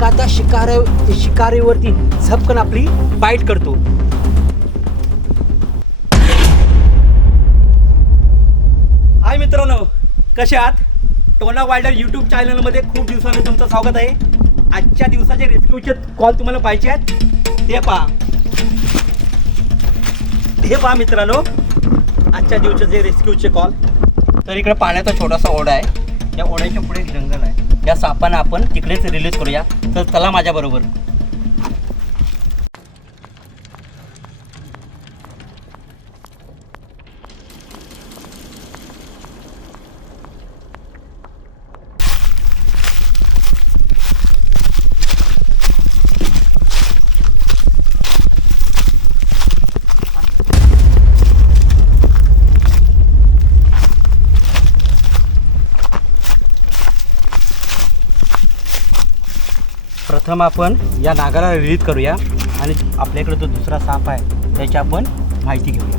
एखादा शिकारीवरती झपकन आपली बाईट करतो. हाय मित्रांनो, कसे आहात? टोना वाइल्डर यूट्यूब चॅनलमध्ये खूप दिवसांनी तुमचं स्वागत आहे. आजच्या दिवसाचे रेस्क्यूचे कॉल तुम्हाला पाहिजे आहेत ते पहा मित्रांनो, आजच्या दिवसाचे रेस्क्यूचे कॉल. तर इकडे पाण्याचा छोटासा ओढा आहे, या ओढ्याच्या पुढे एक जंगल आहे. या सापांना आपण तिकडेच रिलीज करूया. तर चला माझ्याबरोबर. प्रथम आपण या नागाला रिलीज करूया आणि आपल्याकडे जो दुसरा साप आहे त्याची आपण माहिती घेऊया.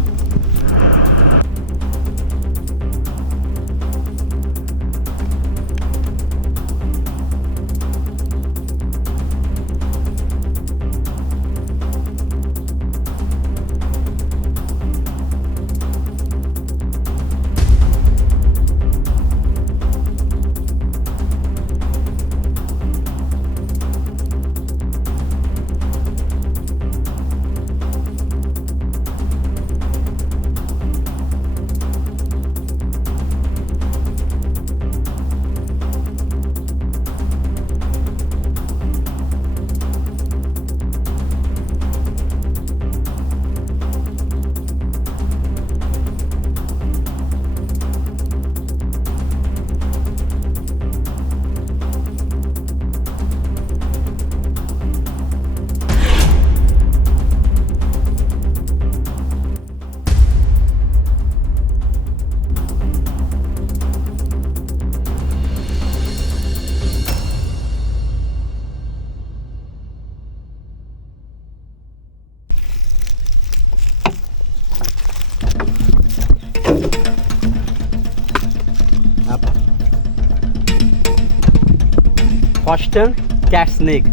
हॉस्टन कॅट स्नेक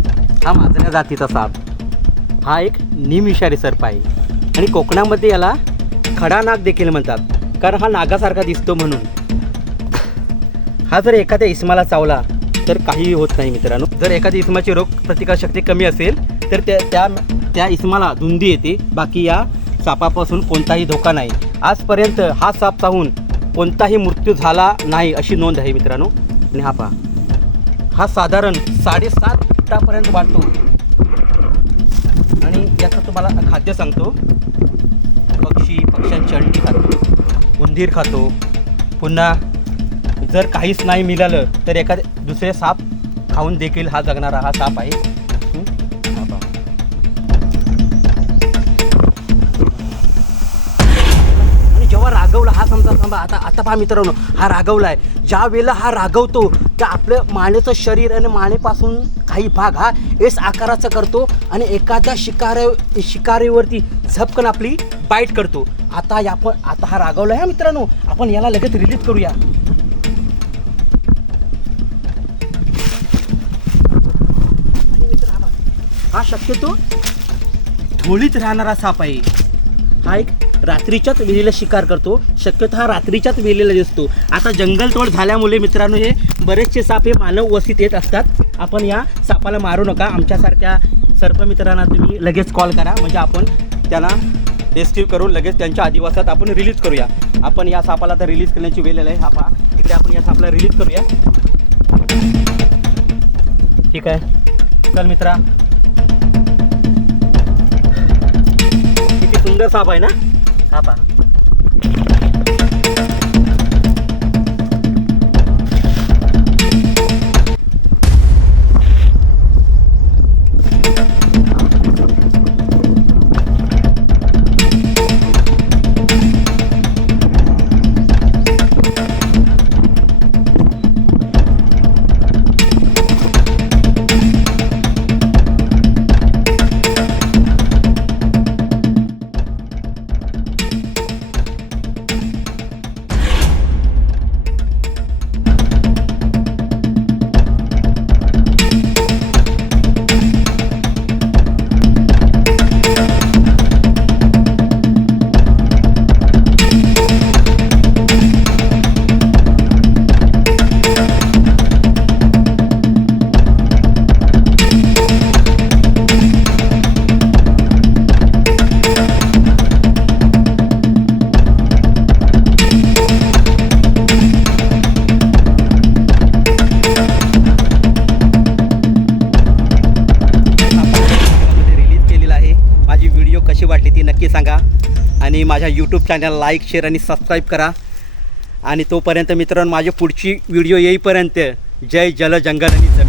हा मांजऱ्या जातीचा साप. हा एक निमविषारी सर्प आहे आणि कोकणामध्ये याला खडा नाग देखील म्हणतात, कारण हा नागासारखा दिसतो म्हणून. हा जर एखाद्या इस्माला चावला तर काहीही होत नाही मित्रांनो. जर एखाद्या इस्माची रोग प्रतिकारशक्ती कमी असेल तर त्या इस्माला धुंदी येते. बाकी या सापापासून कोणताही धोका नाही. आजपर्यंत हा साप चावून कोणताही मृत्यू झाला नाही अशी नोंद आहे मित्रांनो. आणि हा पहा, हा साधारण 7.5 फुटापर्यंत वाढतो. आणि याचं तुम्हाला खाद्य सांगतो. पक्ष्यांची अंडी खातो, उंदीर खातो. पुन्हा जर काहीच नाही मिळालं तर एखादे दुसरे साप खाऊन देखील हा जगणारा हा साप आहे. आणि जेव्हा रागवला हा समजा आता पहा मित्रांनो, हा रागवला आहे. ज्या वेळेला हा रागवतो त्या आपलं मानेचं शरीर आणि मानेपासून काही भाग हा एस आकाराचा करतो आणि एखाद्या शिकारीवरती झपकन आपली बाईट करतो. आता हा रागवला आहे मित्रांनो, आपण याला लगेच रिलीज करूया. आणि मित्र हा शक्यतो ढोलीत राहणारा साप आहे. हा एक रात्रीच्याच वेळेला शिकार करतो. शक्यतो हा रात्रीच्याच वेळेला दिसतो. आता जंगलतोड झाल्यामुळे मित्रांनो हे बरेचसे साप हे मानव वस्तीत येत असतात. आपण या सापाला मारू नका. आमच्यासारख्या सर्पमित्रांना तुम्ही लगेच कॉल करा, म्हणजे आपण त्यांना रेस्क्यू करून लगेच त्यांच्या आदिवासात आपण रिलीज करूया. आपण या सापाला आता रिलीज करण्याची वेळ आहे. हा पहा, इकडे आपण या सापाला रिलीज करूया. ठीक आहे, चल मित्रा. किती सुंदर साप आहे ना हा पहा. नक्की सांगा आणि माझ्या यूट्यूब चॅनल लाईक शेअर आणि सबस्क्राईब करा. आणि तोपर्यंत मित्रांनो माझी पुढची व्हिडिओ येईपर्यंत जय जल जंगल आणि जमीन.